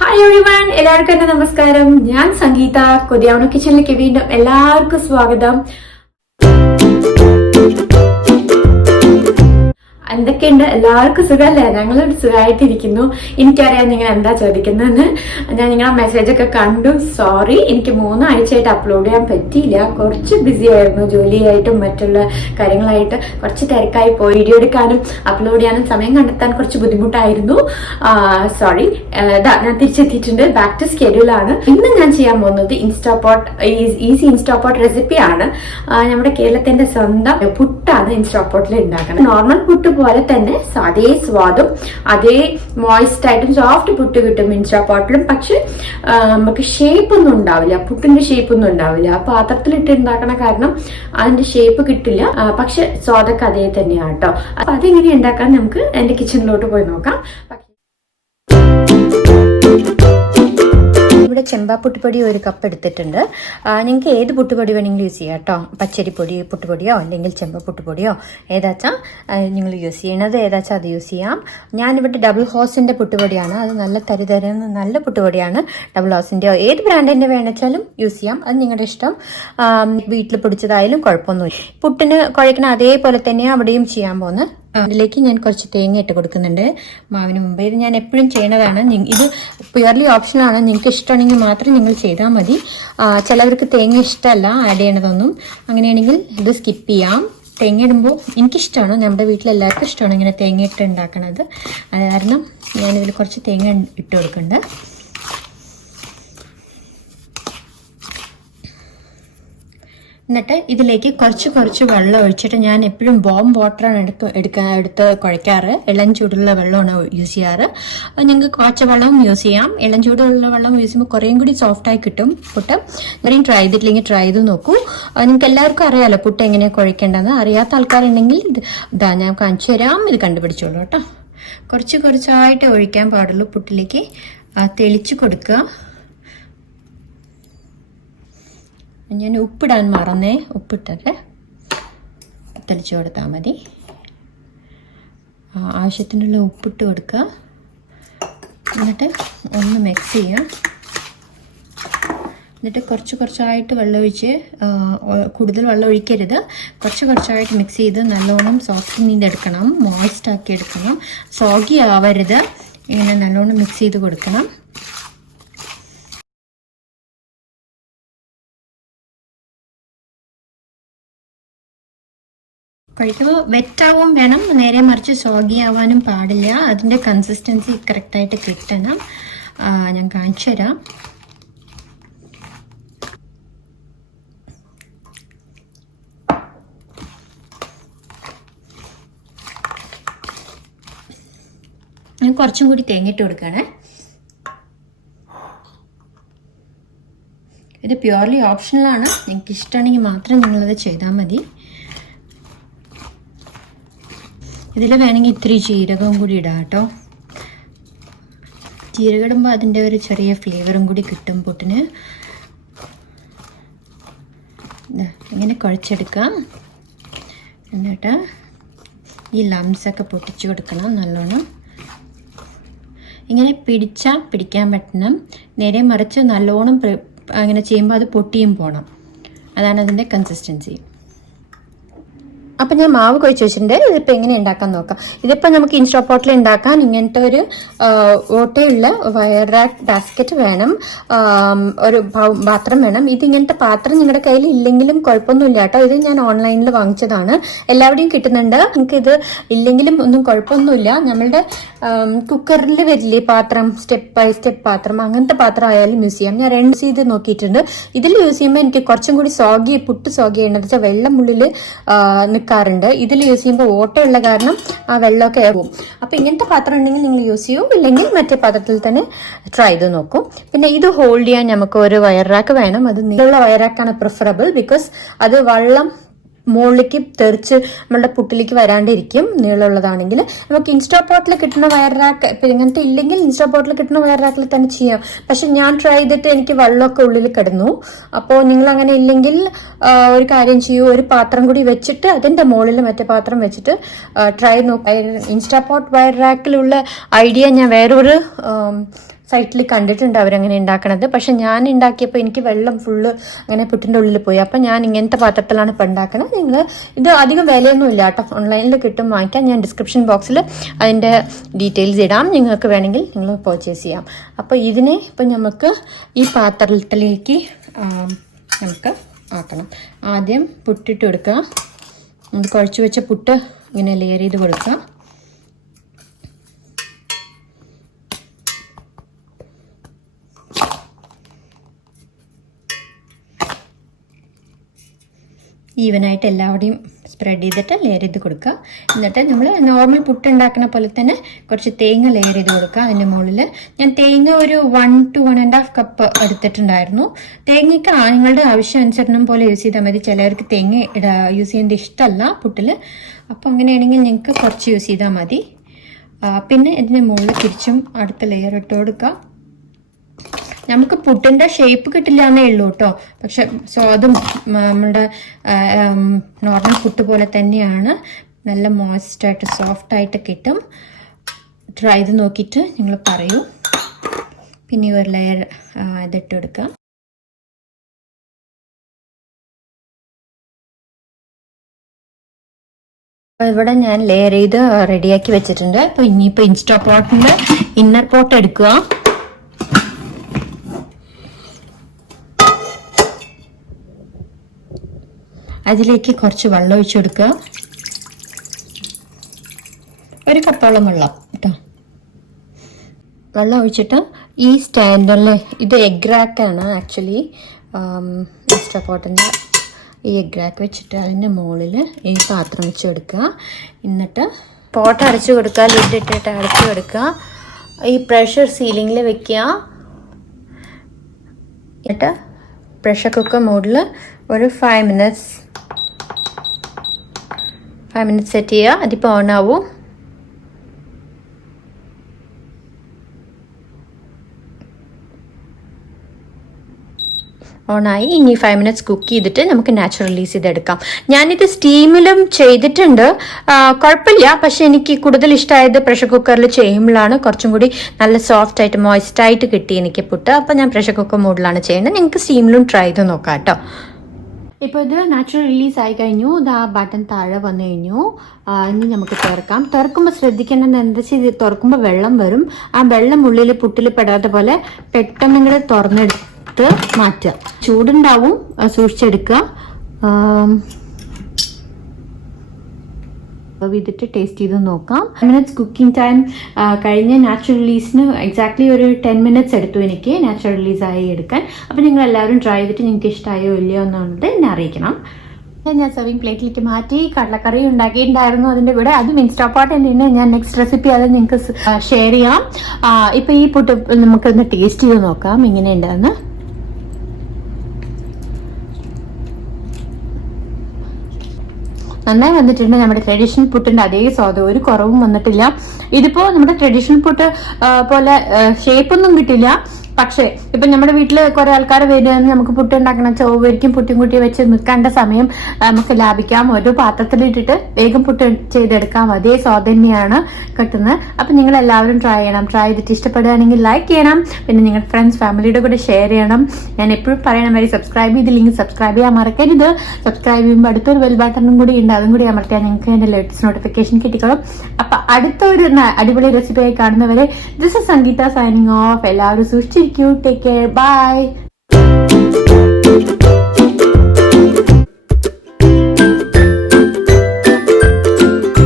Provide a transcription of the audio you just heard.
Hi everyone, എല്ലാവർക്കും എന്റെ നമസ്കാരം. ഞാൻ സംഗീത. കൊതിയാവണ കിച്ചണിലേക്ക് വീണ്ടും എല്ലാവർക്കും സ്വാഗതം. എന്തൊക്കെയുണ്ട്? എല്ലാവർക്കും സുഖമല്ലേ? ഞങ്ങളോട് സുഖമായിട്ടിരിക്കുന്നു. എനിക്കറിയാം നിങ്ങൾ എന്താ ചോദിക്കുന്നതെന്ന്. ഞാൻ നിങ്ങളെ മെസ്സേജൊക്കെ കണ്ടു. സോറി, എനിക്ക് 3 ആഴ്ചയായിട്ട് അപ്ലോഡ് ചെയ്യാൻ പറ്റിയില്ല. കുറച്ച് ബിസി ആയിരുന്നു, ജോലിയായിട്ടും മറ്റുള്ള കാര്യങ്ങളായിട്ട് കുറച്ച് തിരക്കായി പോയി. വീഡിയോ എടുക്കാനും അപ്ലോഡ് ചെയ്യാനും സമയം കണ്ടെത്താൻ കുറച്ച് ബുദ്ധിമുട്ടായിരുന്നു. സോറി. ഞാൻ തിരിച്ചെത്തിയിട്ടുണ്ട്. Back to സ്കെഡ്യൂളാണ്. ഇന്ന് ഞാൻ ചെയ്യാൻ പോകുന്നത് ഈസി ഇൻസ്റ്റാപോട്ട് റെസിപ്പിയാണ്. നമ്മുടെ കേരളത്തിന്റെ സ്വന്തം പുട്ടാണ് ഇൻസ്റ്റാപോട്ടിൽ ഉണ്ടാക്കുന്നത്. നോർമൽ പുട്ട് പോലെ തന്നെ അതേ സ്വാദും അതേ മോയിസ്റ്റ് ആയിട്ടും സോഫ്റ്റ് പുട്ട് കിട്ടും ഇൻസ്റ്റാപോട്ടിലും. പക്ഷെ നമുക്ക് ഷേപ്പ് ഒന്നും ഉണ്ടാവില്ല, പുട്ടിന്റെ ഷേപ്പ് ഒന്നും ഉണ്ടാവില്ല. പാത്രത്തിലിട്ട് ഉണ്ടാക്കണ കാരണം അതിന്റെ ഷേപ്പ് കിട്ടില്ല. പക്ഷെ സ്വാദൊക്കെ അതേ തന്നെയാണ് കേട്ടോ. അപ്പൊ അതെങ്ങനെ ഉണ്ടാക്കാൻ നമുക്ക് എന്റെ കിച്ചണിലോട്ട് പോയി നോക്കാം. ഇവിടെ ചെമ്പാ പുട്ടുപൊടി 1 കപ്പ് എടുത്തിട്ടുണ്ട്. നിങ്ങൾക്ക് ഏത് പുട്ടുപൊടി വേണമെങ്കിലും യൂസ് ചെയ്യാം കേട്ടോ. പച്ചരിപ്പൊടി പുട്ടുപൊടിയോ അല്ലെങ്കിൽ ചെമ്പ പുട്ടുപൊടിയോ ഏതാച്ചാൽ നിങ്ങൾ യൂസ് ചെയ്യണത് ഏതാച്ചാൽ അത് യൂസ് ചെയ്യാം. ഞാനിവിടെ ഡബിൾ ഹോസിൻ്റെ പുട്ടുപൊടിയാണ്. അത് നല്ല തരുന്ന നല്ല പുട്ടുപൊടിയാണ്. ഡബിൾ ഹോസിൻ്റെയോ ഏത് ബ്രാൻഡിൻ്റെ വേണമെച്ചാലും യൂസ് ചെയ്യാം. അത് നിങ്ങളുടെ ഇഷ്ടം. വീട്ടിൽ പൊടിച്ചതായാലും കുഴപ്പമൊന്നുമില്ല. പുട്ടിന് കുഴക്കണ അതേപോലെ തന്നെയാണ് അവിടെയും ചെയ്യാൻ പോകുന്നത്. അതിലേക്ക് ഞാൻ കുറച്ച് തേങ്ങ ഇട്ട് കൊടുക്കുന്നുണ്ട് മാവിന് മുമ്പ്. ഇത് ഞാൻ എപ്പോഴും ചെയ്യണതാണ്. ഇത് പ്യുവർലി ഓപ്ഷനാണ്. നിങ്ങൾക്ക് ഇഷ്ടമാണെങ്കിൽ മാത്രം നിങ്ങൾ ചെയ്താൽ മതി. ചിലവർക്ക് തേങ്ങ ഇഷ്ടമല്ല ആഡ് ചെയ്യണതൊന്നും. അങ്ങനെയാണെങ്കിൽ ഇത് സ്കിപ്പ് ചെയ്യാം. തേങ്ങ ഇടുമ്പോൾ എനിക്കിഷ്ടമാണ്, നമ്മുടെ വീട്ടിലെല്ലാവർക്കും ഇഷ്ടമാണ് ഇങ്ങനെ തേങ്ങ ഇട്ട് ഉണ്ടാക്കണത്. അത് കാരണം ഞാനിതിൽ കുറച്ച് തേങ്ങ ഇട്ട് കൊടുക്കുന്നുണ്ട്. എന്നിട്ട് ഇതിലേക്ക് കുറച്ച് വെള്ളം ഒഴിച്ചിട്ട്, ഞാൻ എപ്പോഴും ബോം വാട്ടറാണ് എടുത്ത് കുഴയ്ക്കാറ്. ഇളം ചൂടുള്ള വെള്ളമാണ് യൂസ് ചെയ്യാറ്. നിങ്ങൾക്ക് കുറച്ച് വെള്ളവും യൂസ് ചെയ്യാം. ഇളം ചൂടുള്ള വെള്ളം യൂസ് ചെയ്യുമ്പോൾ കുറേയും കൂടി സോഫ്റ്റായി കിട്ടും പുട്ട്. ഇത്രയും ട്രൈ ചെയ്തിട്ടില്ലെങ്കിൽ ട്രൈ ചെയ്ത് നോക്കൂ. നിങ്ങൾക്ക് എല്ലാവർക്കും അറിയാമല്ലോ പുട്ട് എങ്ങനെയാണ് കുഴക്കേണ്ടതെന്ന്. അറിയാത്ത ആൾക്കാരുണ്ടെങ്കിൽ ഇതാ ഞാൻ കാണിച്ചു തരാം, ഇത് കണ്ടുപിടിച്ചോളൂ കേട്ടോ. കുറച്ചായിട്ട് ഒഴിക്കാൻ പാടുള്ളൂ പുട്ടിലേക്ക്. തെളിച്ച് കൊടുക്കുക. ഞാൻ ഉപ്പിടാൻ മറന്നേ, ഉപ്പിട്ടിട്ട് തെളിച്ച് കൊടുത്താൽ മതി. ആവശ്യത്തിനുള്ള ഉപ്പിട്ട് കൊടുക്കുക. എന്നിട്ട് ഒന്ന് മിക്സ് ചെയ്യുക. എന്നിട്ട് കുറച്ചായിട്ട് വെള്ളം ഒഴിച്ച്, കൂടുതൽ വെള്ളം ഒഴിക്കരുത്. കുറച്ചായിട്ട് മിക്സ് ചെയ്ത് നല്ലോണം സോഫ്റ്റ് ചെയ്തെടുക്കണം, മോയിസ്റ്റ് ആക്കി എടുക്കണം. സോഗി ആവരുത്. ഇങ്ങനെ നല്ലോണം മിക്സ് ചെയ്ത് കൊടുക്കണം. കഴിക്കുമ്പോൾ വെറ്റാവും വേണം, നേരെ മറിച്ച് സോഗി ആവാനും പാടില്ല. അതിൻ്റെ കൺസിസ്റ്റൻസി കറക്റ്റായിട്ട് കിട്ടണം. ഞാൻ കാണിച്ചു തരാം. ഞാൻ കുറച്ചും കൂടി തേങ്ങിട്ട് കൊടുക്കുകയാണ്. ഇത് പ്യുവർലി ഓപ്ഷണലാണ്. നിങ്ങൾക്ക് ഇഷ്ടമാണെങ്കിൽ മാത്രം നിങ്ങളത് ചെയ്താൽ മതി. ഇതിൽ വേണമെങ്കിൽ ഇത്തിരി ജീരകവും കൂടി ഇടാം കേട്ടോ. ജീരകം ഇടുമ്പോൾ അതിൻ്റെ ഒരു ചെറിയ ഫ്ലേവറും കൂടി കിട്ടും പുട്ടിന്. ഇങ്ങനെ കുഴച്ചെടുക്കുക. എന്നിട്ട് ഈ ലംസൊക്കെ പൊട്ടിച്ചു കൊടുക്കണം നല്ലോണം. ഇങ്ങനെ പിടിക്കാൻ പറ്റണം. നേരെ മറിച്ച് നല്ലോണം അങ്ങനെ ചെയ്യുമ്പോൾ അത് പൊട്ടിയും പോകണം. അതാണ് അതിൻ്റെ കൺസിസ്റ്റൻസി. അപ്പം ഞാൻ മാവ് കുഴച്ച് വെച്ചിട്ടുണ്ട്. ഇതിപ്പോൾ എങ്ങനെ ഉണ്ടാക്കാൻ നോക്കാം. ഇതിപ്പോൾ നമുക്ക് ഇൻസ്റ്റാപോട്ടിൽ ഉണ്ടാക്കാൻ ഇങ്ങനത്തെ ഒരു ഓട്ടയുള്ള വയർ റാക്ക് ബാസ്ക്കറ്റ് വേണം. ഒരു പാത്രം വേണം. ഇതിങ്ങനത്തെ പാത്രം നിങ്ങളുടെ കയ്യിൽ ഇല്ലെങ്കിലും കുഴപ്പമൊന്നുമില്ല കേട്ടോ. ഇത് ഞാൻ ഓൺലൈനിൽ വാങ്ങിച്ചതാണ്. എല്ലാവരുടെയും കിട്ടുന്നുണ്ട്. നിങ്ങൾക്ക് ഇത് ഇല്ലെങ്കിലും ഒന്നും കുഴപ്പമൊന്നുമില്ല. നമ്മളുടെ കുക്കറിൽ വരില്ലേ പാത്രം, സ്റ്റെപ്പ് ബൈ സ്റ്റെപ്പ് പാത്രം, അങ്ങനത്തെ പാത്രം ആയാലും യൂസ് ചെയ്യാം. ഞാൻ 2 ചെയ്ത് നോക്കിയിട്ടുണ്ട്. ഇതിൽ യൂസ് ചെയ്യുമ്പോൾ എനിക്ക് കുറച്ചും കൂടി പുട്ട് സോഗി ചെയ്യണമെന്ന് വെച്ചാൽ വെള്ളം ഉള്ളിൽ നിൽക്കാറുണ്ട്. ഇതിൽ യൂസ് ചെയ്യുമ്പോൾ ഓട്ടയുള്ള കാരണം ആ വെള്ളമൊക്കെ ആവും. അപ്പോൾ ഇങ്ങനത്തെ പാത്രം ഉണ്ടെങ്കിൽ നിങ്ങൾ യൂസ് ചെയ്യൂ, ഇല്ലെങ്കിൽ മറ്റേ പാത്രത്തിൽ തന്നെ ട്രൈ ചെയ്ത് നോക്കും. പിന്നെ ഇത് ഹോൾഡ് ചെയ്യാൻ നമുക്ക് ഒരു വയർ റാക്ക് വേണം. അത് നീളമുള്ള വയർ റാക്കാണ് പ്രിഫറബിൾ. ബിക്കോസ് അത് വെള്ളം മുകളിലേക്ക് തെറിച്ച് നമ്മളുടെ പുട്ടിലേക്ക് വരാണ്ടിരിക്കും. നീളമുള്ളതാണെങ്കിൽ നമുക്ക് ഇൻസ്റ്റാപോട്ടിൽ കിട്ടുന്ന വയർ റാക്ക്, ഇപ്പം ഇങ്ങനത്തെ ഇല്ലെങ്കിൽ ഇൻസ്റ്റാപോട്ടിൽ കിട്ടുന്ന വയർ റാക്കിൽ തന്നെ ചെയ്യാം. പക്ഷെ ഞാൻ ട്രൈ ചെയ്തിട്ട് എനിക്ക് വെള്ളമൊക്കെ ഉള്ളിൽ കിടന്നു. അപ്പോൾ നിങ്ങൾ അങ്ങനെ ഇല്ലെങ്കിൽ ഒരു കാര്യം ചെയ്യൂ, ഒരു പാത്രം കൂടി വെച്ചിട്ട് അതിൻ്റെ മുകളിൽ മറ്റേ പാത്രം വെച്ചിട്ട് ട്രൈ നോക്കുക. ഇൻസ്റ്റാപോട്ട് വയർ റാക്കിലുള്ള ഐഡിയ ഞാൻ വേറൊരു സൈറ്റിൽ കണ്ടിട്ടുണ്ട് അവരങ്ങനെ ഉണ്ടാക്കണത്. പക്ഷെ ഞാൻ ഉണ്ടാക്കിയപ്പോൾ എനിക്ക് വെള്ളം ഫുള്ള് അങ്ങനെ പുട്ടിൻ്റെ ഉള്ളിൽ പോയി. അപ്പം ഞാൻ ഇങ്ങനത്തെ പാത്രത്തിലാണ് ഇപ്പം ഉണ്ടാക്കുന്നത്. നിങ്ങൾ ഇത് അധികം വിലയൊന്നും ഇല്ല കേട്ടോ, ഓൺലൈനിൽ കിട്ടും വാങ്ങിക്കാം. ഞാൻ ഡിസ്ക്രിപ്ഷൻ ബോക്സിൽ അതിൻ്റെ ഡീറ്റെയിൽസ് ഇടാം, നിങ്ങൾക്ക് വേണമെങ്കിൽ നിങ്ങൾ പർച്ചേസ് ചെയ്യാം. അപ്പോൾ ഇതിനെ ഇപ്പം നമുക്ക് ഈ പാത്രത്തിലേക്ക് നമുക്ക് ആക്കണം. ആദ്യം പുട്ടിട്ട് കൊടുക്കുക. നമ്മൾ കുഴച്ച് വെച്ച പുട്ട് ഇങ്ങനെ ലെയർ ചെയ്ത് കൊടുക്കുക. ഈവനായിട്ട് എല്ലാവരുടെയും സ്പ്രെഡ് ചെയ്തിട്ട് ലെയർ ചെയ്ത് കൊടുക്കുക. എന്നിട്ട് നമ്മൾ നോർമൽ പുട്ട് ഉണ്ടാക്കുന്ന പോലെ തന്നെ കുറച്ച് തേങ്ങ ലെയർ ചെയ്ത് കൊടുക്കുക. അതിൻ്റെ മുകളിൽ ഞാൻ തേങ്ങ ഒരു 1 to 1.5 കപ്പ് എടുത്തിട്ടുണ്ടായിരുന്നു. തേങ്ങയ്ക്ക് നിങ്ങളുടെ ആവശ്യാനുസരണം പോലെ യൂസ് ചെയ്താൽ മതി. ചിലവർക്ക് തേങ്ങ യൂസ് ചെയ്യുന്നത് ഇഷ്ടമല്ല പുട്ടിൽ, അപ്പോൾ അങ്ങനെയാണെങ്കിൽ നിങ്ങൾക്ക് കുറച്ച് യൂസ് ചെയ്താൽ മതി. പിന്നെ ഇതിൻ്റെ മുകളിൽ തിരിച്ചും അടുത്ത ലെയർ ഇട്ട് കൊടുക്കുക. നമുക്ക് പുട്ടിൻ്റെ ഷേപ്പ് കിട്ടില്ല എന്നേ ഉള്ളൂ കേട്ടോ, പക്ഷെ സ്വാദും നമ്മുടെ നോർമൽ പുട്ട് പോലെ തന്നെയാണ്. നല്ല മോയ്സ്റ്റായിട്ട് സോഫ്റ്റായിട്ട് കിട്ടും. ട്രൈ ചെയ്ത് നോക്കിയിട്ട് നിങ്ങൾ പറയൂ. പിന്നെ ഒരു ലെയർ ഇതിട്ട് കൊടുക്കാം. ഇവിടെ ഞാൻ ലെയർ ചെയ്ത് റെഡിയാക്കി വെച്ചിട്ടുണ്ട്. അപ്പോൾ ഇനിയിപ്പോൾ ഇൻസ്റ്റാ പോട്ടിൻ്റെ ഇന്നർ പോട്ട് എടുക്കുക. അതിലേക്ക് കുറച്ച് വെള്ളം ഒഴിച്ചു കൊടുക്കുക. 1 കപ്പോളം വെള്ളം കേട്ടോ. വെള്ളം ഒഴിച്ചിട്ട് ഈ സ്റ്റാൻഡിൽ ഇത് എഗ് റാക്കാണ് ആക്ച്വലി. ഇൻസ്റ്റാ പോട്ടിൻ്റെ ഈ എഗ് റാക്ക് വെച്ചിട്ട് അതിൻ്റെ മുകളിൽ ഈ പാത്രം വെച്ച് കൊടുക്കുക. എന്നിട്ട് പോട്ട് അടച്ചു കൊടുക്കുക. ലിഡിട്ടിട്ട് അടച്ചു കൊടുക്കുക. ഈ പ്രഷർ സീലിങ്ങിൽ വെക്കുക. എന്നിട്ട് പ്രഷർ കുക്കർ മോഡിൽ ഒരു 5 മിനിറ്റ്സ് സെറ്റ് ചെയ്യുക. അതിപ്പോൾ ഓൺ ആവും. ഓണായി. ഇനി 5 മിനിറ്റ്സ് കുക്ക് ചെയ്തിട്ട് നമുക്ക് നാച്ചുറൽ റിലീസ് ചെയ്തെടുക്കാം. ഞാനിത് സ്റ്റീമിലും ചെയ്തിട്ടുണ്ട്, കുഴപ്പമില്ല. പക്ഷെ എനിക്ക് കൂടുതൽ ഇഷ്ടമായത് പ്രഷർ കുക്കറിൽ ചെയ്യുമ്പോഴാണ്. കുറച്ചും കൂടി നല്ല സോഫ്റ്റ് ആയിട്ട് മോയ്സ്റ്റായിട്ട് കിട്ടി എനിക്ക് പുട്ട്. അപ്പോൾ ഞാൻ പ്രഷർ കുക്കർ മോഡിലാണ് ചെയ്യുന്നത്. നിങ്ങൾക്ക് സ്റ്റീമിലും ട്രൈ ചെയ്ത് നോക്കാം കേട്ടോ. ഇപ്പോൾ ഇത് നാച്ചുറൽ റിലീസ് ആയി കഴിഞ്ഞു. ഇത് ആ ബട്ടൺ താഴെ വന്നു കഴിഞ്ഞു. ഇനി നമുക്ക് തുറക്കാം. തുറക്കുമ്പോൾ ശ്രദ്ധിക്കേണ്ടത് എന്താ വെച്ചാൽ ഇത് തുറക്കുമ്പോൾ വെള്ളം വരും. ആ വെള്ളം ഉള്ളിൽ പുട്ടിൽ പെടാത്ത പോലെ പെട്ടെന്ന് ഇങ്ങനെ തുറന്നെടുത്ത് മാറ്റുക. ചൂടുണ്ടാവും, സൂക്ഷിച്ചെടുക്കുക. ചെയ്തിട്ട് ടേസ്റ്റ് ചെയ്ത് നോക്കാം. 10 മിനിറ്റ്സ് കുക്കിംഗ് ടൈം കഴിഞ്ഞ നാച്ചുറൽ റിലീസിന് എക്സാക്ട്ലി ഒരു 10 മിനിറ്റ്സ് എടുത്തു എനിക്ക് നാച്ചുറൽ റിലീസായി എടുക്കാൻ. അപ്പോൾ നിങ്ങൾ എല്ലാവരും ട്രൈ ചെയ്തിട്ട് നിങ്ങൾക്ക് ഇഷ്ടമായോ ഇല്ലയോ എന്നുള്ളത് എന്നെ അറിയിക്കണം. ഞാൻ സർവിങ് പ്ലേറ്റിലേക്ക് മാറ്റി കടലക്കറി ഉണ്ടാക്കിയിട്ടുണ്ടായിരുന്നു അതിൻ്റെ കൂടെ. അതും ഇൻസ്റ്റാ പോട്ട് തന്നെയാണ്. ഞാൻ നെക്സ്റ്റ് റെസിപ്പി അത് നിങ്ങൾക്ക് ഷെയർ ചെയ്യാം. ഇപ്പോൾ ഈ പുട്ട് നമുക്കൊന്ന് ടേസ്റ്റ് ചെയ്ത് നോക്കാം എങ്ങനെയുണ്ടെന്ന്. നന്നായി വന്നിട്ടുണ്ട്. നമ്മുടെ ട്രഡീഷണൽ പുട്ടിന്റെ അതേ സ്വാദം, ഒരു കുറവും വന്നിട്ടില്ല. ഇതിപ്പോ നമ്മുടെ ട്രഡീഷണൽ പുട്ട് പോലെ ഷേപ്പൊന്നും കിട്ടില്ല. പക്ഷേ ഇപ്പൊ നമ്മുടെ വീട്ടിൽ കുറെ ആൾക്കാർ വരുന്നത് നമുക്ക് പുട്ട് ഉണ്ടാക്കണം, ചൊവ്വരിക്കും പുട്ടും കുട്ടി വെച്ച് നിൽക്കേണ്ട സമയം നമുക്ക് ലാഭിക്കാം. ഒരു പാത്രത്തിലിട്ടിട്ട് വേഗം പുട്ട് ചെയ്തെടുക്കാം. അതേ സ്വാദ് തന്നെയാണ് കിട്ടുന്നത്. അപ്പൊ നിങ്ങൾ എല്ലാവരും ട്രൈ ചെയ്യണം. ട്രൈ ചെയ്തിട്ട് ഇഷ്ടപ്പെടുകയാണെങ്കിൽ ലൈക്ക് ചെയ്യണം. പിന്നെ നിങ്ങളുടെ ഫ്രണ്ട്സ് ഫാമിലിയുടെ കൂടെ ഷെയർ ചെയ്യണം. ഞാൻ എപ്പോഴും പറയണ മാതിരി സബ്സ്ക്രൈബ് ചെയ്തില്ലെങ്കിൽ സബ്സ്ക്രൈബ് ചെയ്യാൻ മറക്കരുത്. സബ്സ്ക്രൈബ് ചെയ്യുമ്പോൾ അടുത്തൊരു ബെൽ ബട്ടണും കൂടി ഉണ്ട്, അതും കൂടി അമർത്തിയാൽ നിങ്ങൾക്ക് എൻ്റെ ലേറ്റസ്റ്റ് നോട്ടിഫിക്കേഷൻ കിട്ടിക്കോളും. അപ്പൊ അടുത്തൊരു അടിപൊളി റെസിപ്പിയായി കാണുന്നവരെ this is Sangeetha signing off. എല്ലാവരും സൂക്ഷിച്ചിരിക്കൂ. Take care. ബൈ.